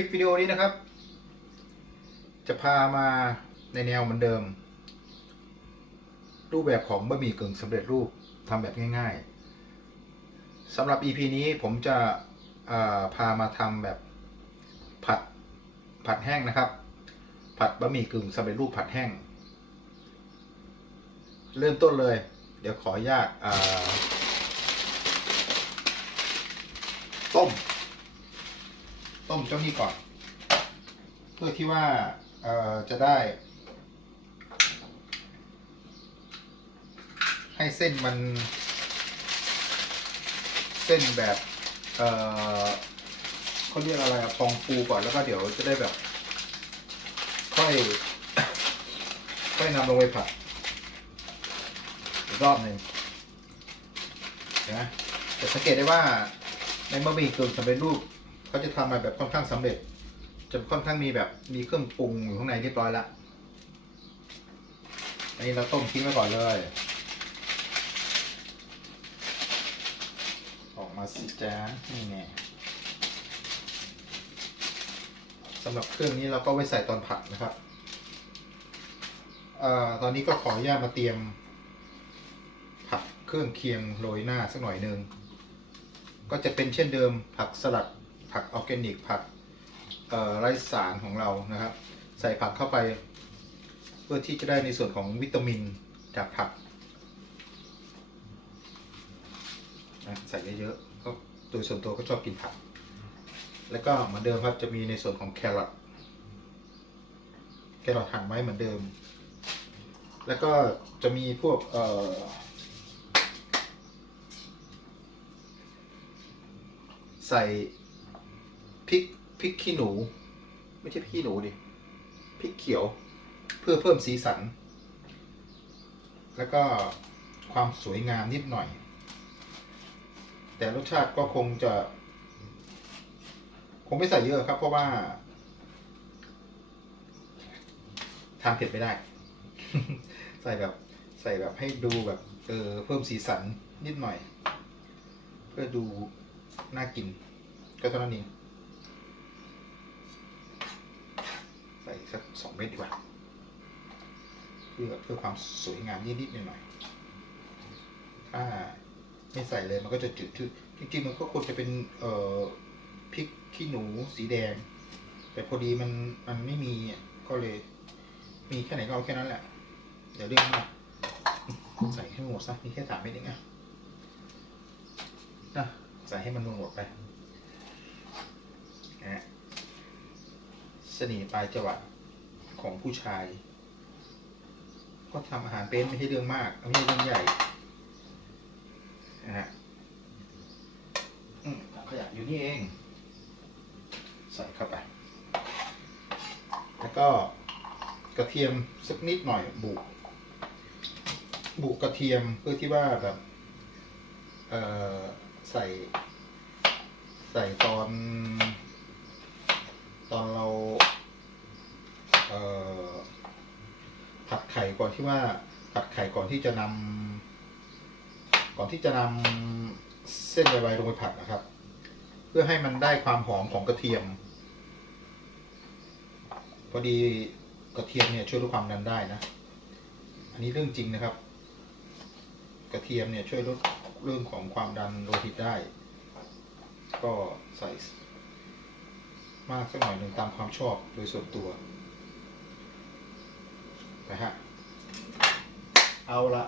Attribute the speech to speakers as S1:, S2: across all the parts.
S1: คลิปวิดีโอนี้นะครับ จะพามาในแนวเหมือนเดิม รูปแบบของบะหมี่กึ่งสำเร็จรูปทำแบบง่าย ๆสำหรับ EP นี้ผมจะเอ่อพามาทำแบบผัดผัดแห้งนะครับ ผัดบะหมี่กึ่งสำเร็จรูปผัดแห้ง เริ่มต้นเลย เดี๋ยวขออนุญาตต้ม ต้มเจ้านี่ก่อน เพื่อที่ว่าเอ่อจะได้ ให้เส้นมัน เส้นแบบเอ่อเขาเรียกอะไรอะฟองฟูก่อนแล้วก็เดี๋ยวจะได้แบบ ค่อย ค่อยนำลงไปผัดอีกรอบหนึ่งนะแต่สังเกตได้ว่าในบะหมี่กึ่งสำเร็จรูป เขาจะทำมาแบบค่อนข้างสำเร็จจะค่อนข้างมีแบบมีเครื่องปรุงอยู่ข้างในเรียบร้อยล้วอันนี้เราต้มทิ้งไว้ก่อนเลย ออกมาสิจ้านี่ไงสำหรับเครื่องนี้เราก็ไว้ใส่ตอนผัดนะครับเอ่อตอนนี้ก็ขออนุญาตมาเตรียม ผักเครื่องเคียงโรยหน้าสักหน่อยหนึ่งก็จะเป็นเช่นเดิมผักสลัด ผักออร์แกนิกผักไร้สารของเรานะครับ ใส่ผักเข้าไป เพื่อที่จะได้ในส่วนของวิตามินจากผักนะใส่เยอะๆก็โดยส่วนตัวก็ชอบกินผัก แล้วก็เหมือนเดิมครับจะมีในส่วนของแครอทแครอทหั่นไว้เหมือนเดิม แล้วก็จะมีพวกเอ่อใส่ พริกพริกขี้หนู ไม่ใช่พริกขี้หนูดิพริกเขียว เพื่อเพิ่มสีสัน แล้วก็ความสวยงามนิดหน่อย แต่รสชาติก็คงจะ คงไม่ใส่เยอะครับ เพราะว่า ทานเผ็ดไม่ได้ ใส่แบบใส่แบบให้ดูแบบเออเพิ่มสีสันนิดหน่อย เพื่อดูน่ากินก็เท่านั้นเองใสักสองเม็ดดีกว่า เพื่อเพื่อความสวยงามนิดๆหน่อยๆถ้าไม่ใส่เลยมันก็จะจืดชืดจริงๆมันก็ควรจะเป็นเอ่อพริกขี้หนูสีแดง แต่พอดีมันมันไม่มีก็เลย มีแค่ไหนก็เอาแค่นั้นแหละเดี๋ยวเรื่องมากใส่ให้หมดซะมีแค่สามเม็ดเองอะนะใส่ให้มันหมดไปนะฮะเสน่ห์ปลายจวัก ของผู้ชาย ก็ทำอาหารเป็นไม่ใช่เรื่องมาก ไม่ใช่เรื่องใหญ่นะฮะอืมขยะอยู่นี่เอง ใส่เข้าไป แล้วก็กระเทียมสักนิดหน่อยบุกบุกกระเทียมเพื่อที่ว่าแบบเอ่อใส่ ใส่ตอน ตอนเรา ผัดไข่ก่อนที่ว่าผัดไข่ก่อนที่จะนำก่อนที่จะนำเส้นใบๆลงไปผัดนะครับ เพื่อให้มันได้ความหอมของกระเทียม พอดีกระเทียมเนี่ยช่วยลดความดันได้นะ อันนี้เรื่องจริงนะครับ กระเทียมเนี่ยช่วยลดเรื่องของความดันโลหิตได้ ก็ใส่มากสักหน่อยหนึ่งตามความชอบโดยส่วนตัว นะฮะ เอาละ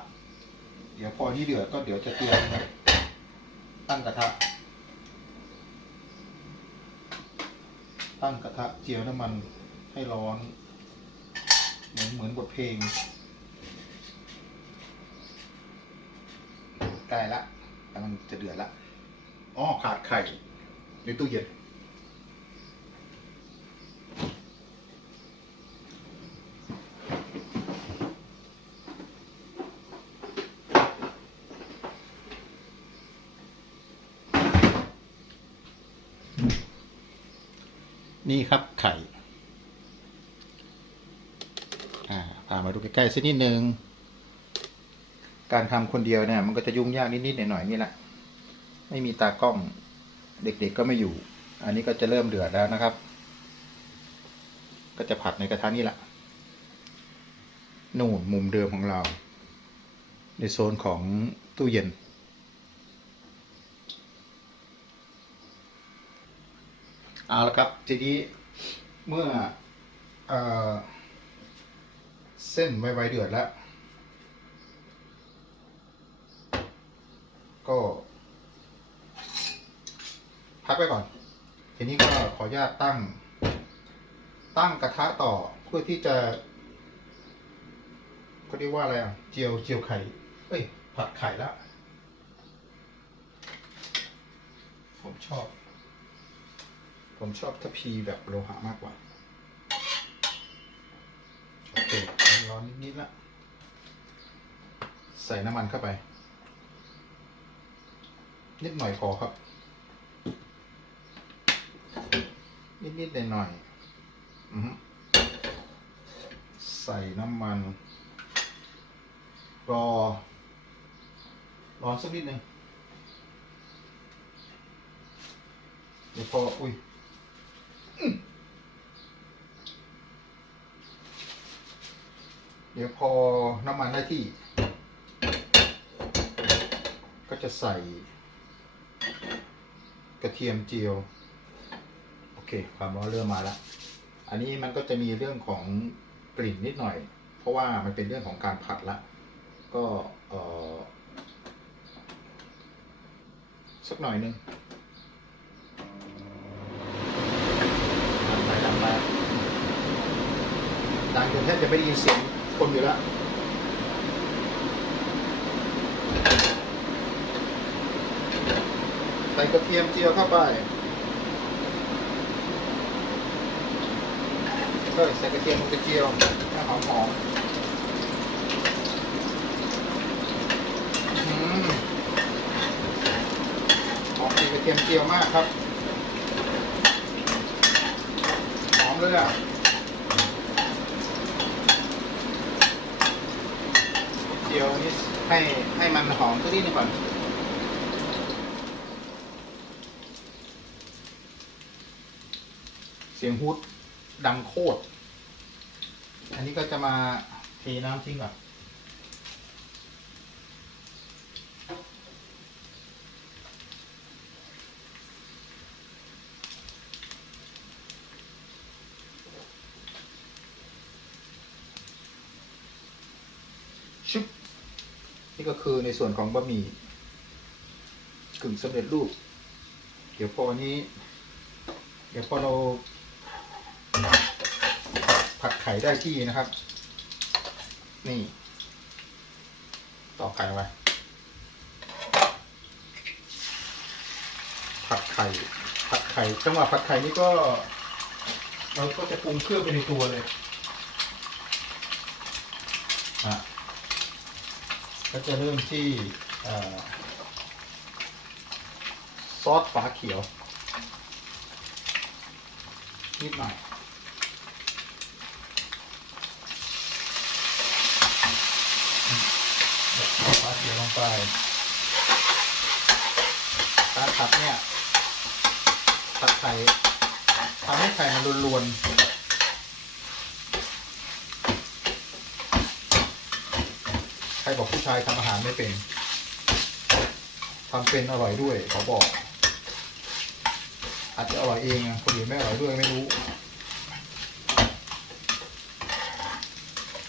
S1: เดี๋ยวพอที่เดือดก็เดี๋ยวจะเตรียมตั้งกระทะ ตั้งกระทะเจียวน้ำมันให้ร้อน เหมือนเหมือนบทเพลงใกล้ละกำลังจะเดือดละอ๋อขาดไข่ในตู้เย็น นี่ครับไข่พามาดูใกล้ๆสักนิดนึง การทำคนเดียวเนี่ย มันก็จะยุ่งยากนิดๆหน่อยๆนี่แหละ ไม่มีตากล้อง เด็กๆก็ไม่อยู่ อันนี้ก็จะเริ่มเดือดแล้วนะครับ ก็จะผัดในกระทะนี่แหละ นู่นมุมเดิมของเรา ในโซนของตู้เย็น เอาละครับ ทีนี้เมื่อเออเส้นไวๆเดือดแล้ว ก็ พักไปก่อน ทีนี้ก็ขออนุญาตตั้ง ตั้งกระทะต่อเพื่อที่จะเขาเรียกว่าอะไรอะ เจียวเจียวไข่ เอ้ย ผัดไข่ละ ผมชอบ ผมชอบทัพพีแบบโลหะมากกว่าโอเคร้อนนิดๆละ ใส่น้ำมันเข้าไป นิดหน่อยพอครับ นิดๆหน่อยๆอือฮึใส่น้ำมัน รอร้อนสักนิดหนึ่งเดี๋ยวพอ อุ้ยอื้อ เดี๋ยวพอน้ำมันได้ที่ ก็จะใส่กระเทียมเจียว โอเค ความร้อนเริ่มมาแล้ว อันนี้มันก็จะมีเรื่องของกลิ่นนิดหน่อย เพราะว่ามันเป็นเรื่องของการผัดละ ก็เออสักหน่อยนึงดันไปดันไปดังจนแทบจะไม่ได้ยินเสียง คนอยู่แล้วใส่กระเทียมเจียวเข้าไปเฮ้ยใส่กระเทียมลงไปเจียวให้หอมหอมหอมกลิ่นกระเทียมเจียวมากครับ หอมเลยอะ เจียวนี่ให้ให้มันหอมสักนิดหนึงก่อนเสียงฮูดดังโคตร อันนี้ก็จะมาเทน้ำทิ้งก่อน นี่ก็คือในส่วนของบะหมี่กึ่งสำเร็จรูป เดี๋ยวพอนี้ เดี๋ยวพอเรา ผัดไข่ได้ที่นะครับ นี่ ต่อไข่ไว้ผัดไข่ผัดไข่จังหวะผัดไข่นี่ก็ เราก็จะปรุงเครื่องไปในตัวเลยอะ ก็จะเริ่มที่ซอสฝาเขียว นิดหน่อยเอาปลาเขียวลงไปการผัดเนี่ยผัดไข่ทำให้ไข่มันรวนๆ ใคร บอกผู้ชายทำอาหารไม่เป็นทำเป็นอร่อยด้วยเขาบอก อาจจะอร่อยเองคนอื่นไม่อร่อยด้วยไม่รู้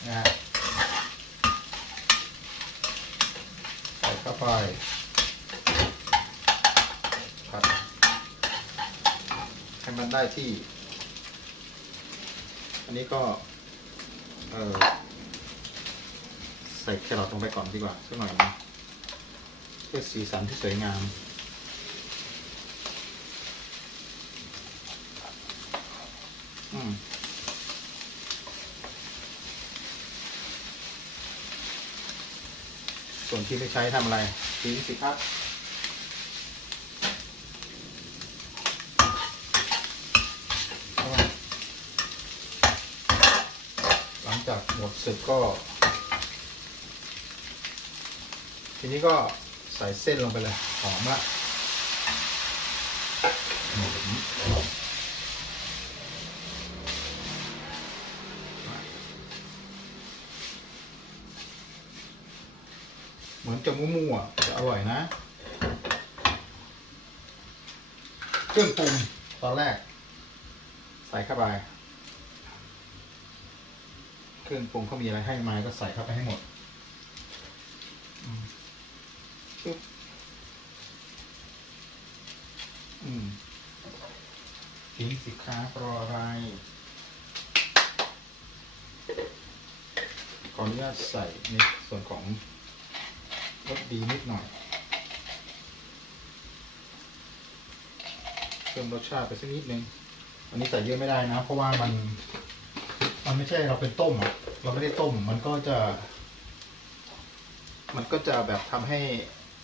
S1: นะฮะใส่เข้าไปผัดให้มันได้ที่ อันนี้ก็ เออ ใส่แครอทลงไปก่อนดีกว่าสักหน่อยนะเพื่อสีสันที่สวยงามอืมส่วนที่ไม่ใช้ทำอะไรทิ้งสิครับหลังจากหมดศึกก็ ทีนี้ก็ใส่เส้นลงไปเลย หอมละเหมือนจะมั่วๆจะอร่อยนะ เครื่องปรุงตอนแรก ใส่เข้าไป เครื่องปรุงเขามีอะไรให้มาก็ใส่เข้าไปให้หมด อืม ปึ๊บอืมทิ้งสิค้ารออะไร ขออนุญาตใส่ในส่วนของรสดีนิดหน่อย เพิ่มรสชาติไปสักนิดนึง อันนี้ใส่เยอะไม่ได้นะ เพราะว่ามัน มันไม่ใช่เราเป็นต้มเราไม่ได้ต้ม มันก็จะ มันก็จะแบบทำให้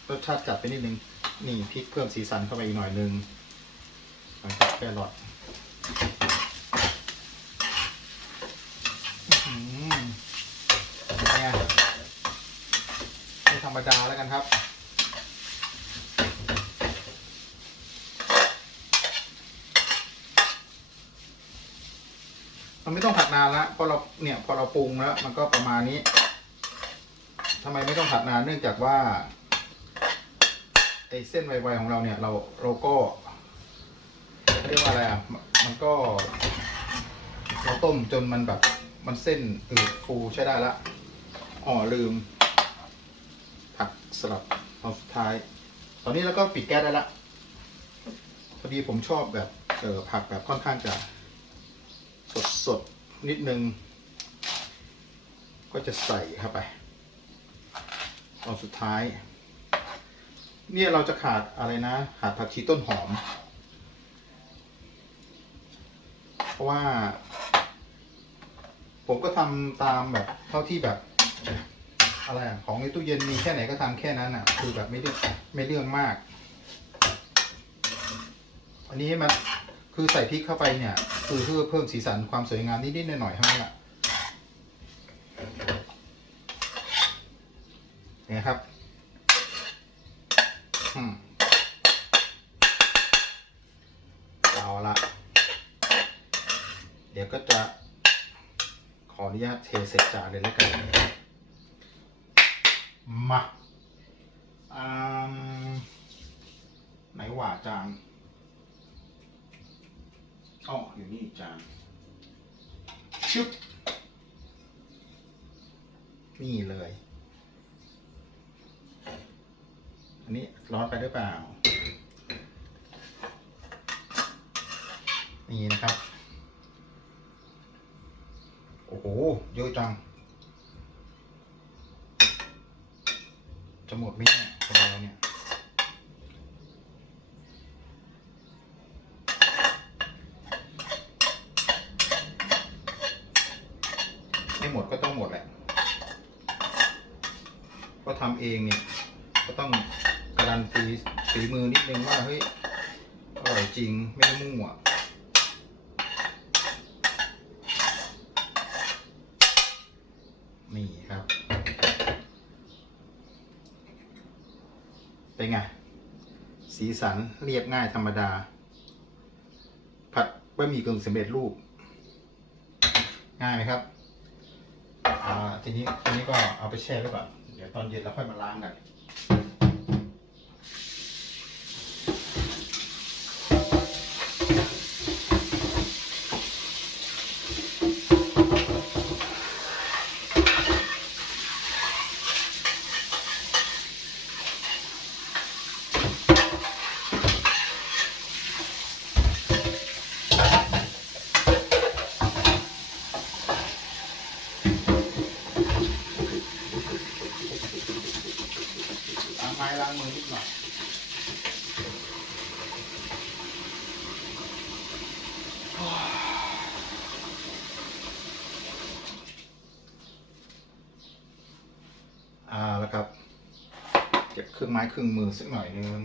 S1: รสชาติจัดไปนิดนึง นี่พริกเพิ่มสีสันเข้าไปอีกหน่อยนึงหลังจากแครอทเป็นไงไม่ธรรมดาแล้วกันครับมันไม่ต้องผัดนานละเพราะเราเนี่ยพอเราปรุงแล้ว มันก็ประมาณนี้ทำไมไม่ต้องผัดนานเนื่องจากว่า ไอเส้นไวๆของเราเนี่ย เราเราก็เรียกว่าอะไรอะมันก็ เราต้มจนมันแบบ มันเส้นอืดฟูใช้ได้ละอ๋อลืม ผักสลับตอนสุดท้าย ตอนนี้เราก็ปิดแก๊สได้ละพอดีผมชอบแบบเออผักแบบค่อนข้างจะสดสดนิดนึง ก็จะใส่เข้าไปตอนสุดท้าย เนี่ยเราจะขาดอะไรนะ ขาดผักชีต้นหอม เพราะว่า ผมก็ทำตามแบบเท่าที่แบบ อะไรของในตู้เย็นมีแค่ไหนก็ทำแค่นั้นอะ คือแบบไม่เรื่องไม่เรื่องมาก อันนี้มันคือใส่พริกเข้าไปเนี่ย คือเพื่อเพิ่มสีสันความสวยงามนิดๆหน่อยๆเท่านั้นแหละนี่ยครับ เอาละ เดี๋ยวก็จะขออนุญาตเทเสร็จจานเลยแล้วกัน มาอืมไหนหว่าจานอ๋ออยู่นี่จานชึบนี่เลย อันนี้ร้อนไปหรือเปล่า นี่นะครับ โอ้โหเยอะจัง จะหมดไหมเนี่ยของเราเนี่ยไม่หมดก็ต้องหมดแหละเพราะทำเองเนี่ย ก็ต้อง การันตีฝีมือนิดนึงว่าเฮ้ยอร่อยจริงไม่ได้มั่วนี่ครับ เป็นไง สีสันเรียบง่ายธรรมดา ผัดบะหมี่กึ่งสำเร็จรูป ง่ายไหมครับอ่าทีนี้ทีนี้ก็เอาไปแช่ไว้ก่อน เดี๋ยวตอนเย็นเราค่อยมาล้างกัน ล้างไม้ล้างมือนิดหน่อย อ่าแล้วครับ เก็บเค รื่องไม้เครื่องมือสักหน่อยนึง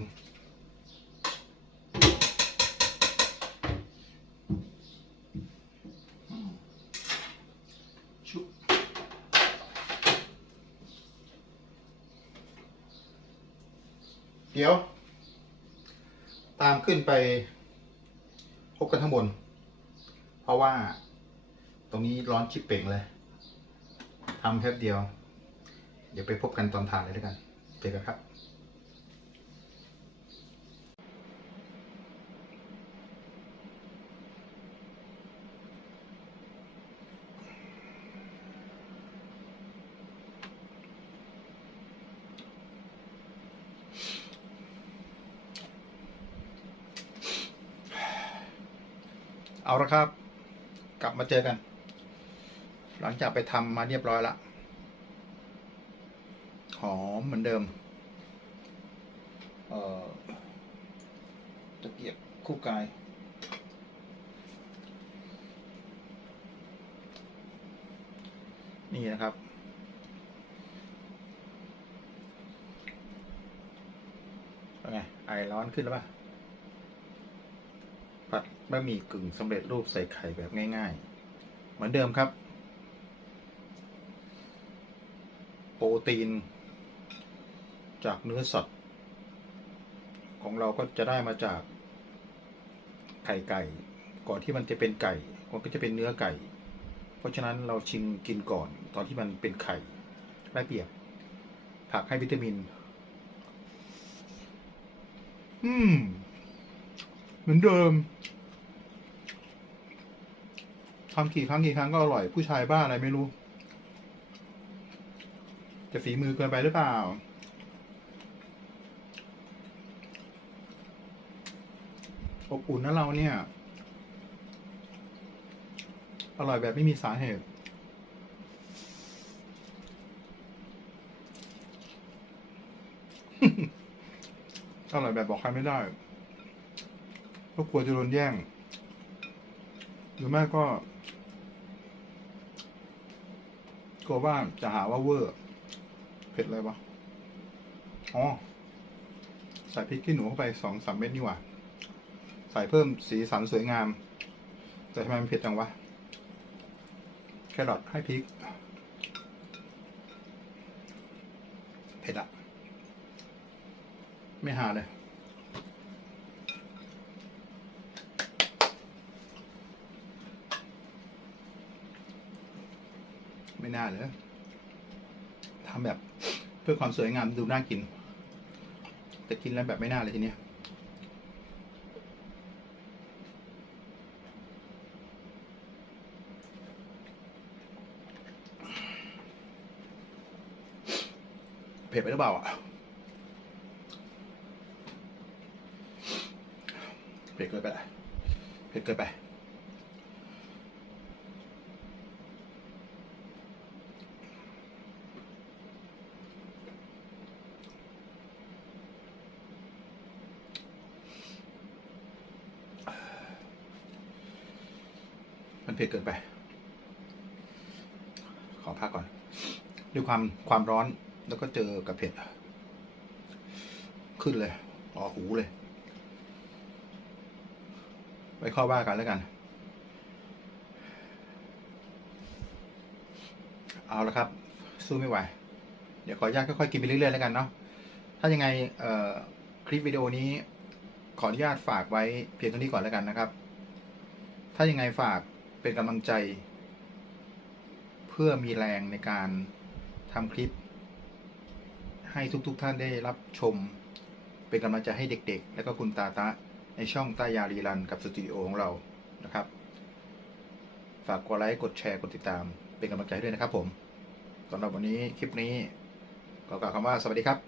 S1: เดี๋ยว ตามขึ้นไปพบกันข้างบน เพราะว่าตรงนี้ร้อนชิบเป่งเลยทำแค่เดียว เดี๋ยวไปพบกันตอนทานเลยด้วยกัน เจอกันครับ เอาละครับ กลับมาเจอกัน หลังจากไปทำมาเรียบร้อยละหอมเหมือนเดิม เอ่อตะเกียบคู่กาย นี่นะครับเป็นไงไอร้อนขึ้นแล้วป่ะ บะหมี่กึ่งสำเร็จรูปใส่ไข่แบบง่าย ๆ เหมือนเดิมครับ โปรตีน จากเนื้อสัตว์ ของเราก็จะได้มาจากไข่ไก่ ก่อนที่มันจะเป็นไก่มันก็จะเป็นเนื้อไก่ เพราะฉะนั้นเราชิมกินก่อนตอนที่มันเป็นไข่ได้เปรียบ ผักให้วิตามิน อืม เหมือนเดิม ทำกี่ครั้งกี่ครั้งก็อร่อย ผู้ชายบ้าอะไรไม่รู้ จะฝีมือเกินไปหรือเปล่า อบอุ่นนะเราเนี่ย อร่อยแบบไม่มีสาเหตุอร่อยแบบบอกใครไม่ได้ก็กลัวจะโดนแย่ง หรือไม่ก็ กลัวว่าจะหาว่าเวอร์ เผ็ดอะไรวะอ๋อใส่พริกขี้หนูเข้าไปสองสามเม็ดนี่หว่า ใส่เพิ่มสีสันสวยงาม แต่ทำไมมันเผ็ดจังวะ แครอทให้พริก เผ็ดอะไม่หาเลย ไม่ น่าเลยทำแบบเพื่อความสวยงามดูน่ากิน แต่กินแล้วแบบไม่น่าเลยทีเนี้ยเผ็ดไปหรือเปล่าอะเผ็ดเกินไปเผ็ดเกินไป ผ็ดเกินไป ขอพักก่อน ด้วยความความร้อนแล้วก็เจอกับเผ็ด ขึ้นเลยออหูเลยไปข้าว่ากันแล้วกัน เอาละครับ สู้ไม่ไหว เดี๋ยวขออนุญาตค่อยๆกินไปเรื่อยๆแล้วกันเนาะถ้ายังไงคลิปวิดีโอนี้ขออนุญาตฝากไว้เพียงเท่านี้ก่อนแล้วกันนะครับ ถ้ายังไงฝาก เป็นกำลังใจ เพื่อมีแรงในการทำคลิป ให้ทุกๆทท่านได้รับชม เป็นกำลังใจให้เด็กๆ และก็คุณตาตะในช่องตายารีรันกับสตูดิโอของเรานะครับ ฝากกดไลค์กดแชร์กดติดตาม เป็นกำลังใจให้ด้วยนะครับผมสำหรับวันนี้คลิปนี้ขอกล่าวคำว่าสวัสดีครับ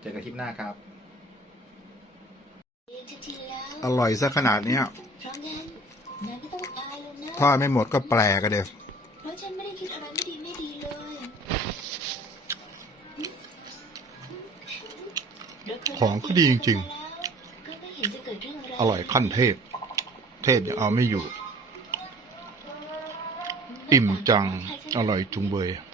S1: เจอกันคลิปหน้าครับ อร่อยซะขนาดเนี้ย
S2: เพราะงั้นนายไม่ต้องอายเลยนะ
S1: ทอดไม่หมดก็แปลกอะเดียว
S2: เพราะฉันไม่ได้คิดอะไรไม่ดีไม่ดีเลยเดี๋ยวเคย
S1: ของก็ดีจริง
S2: ก็ไม่เห็นจะเกิดเรื่องอะไร
S1: อร่อยขั้นเทพ เทพยังเอาไม่อยู่ อิ่มจัง อร่อยจุงเบย
S2: เ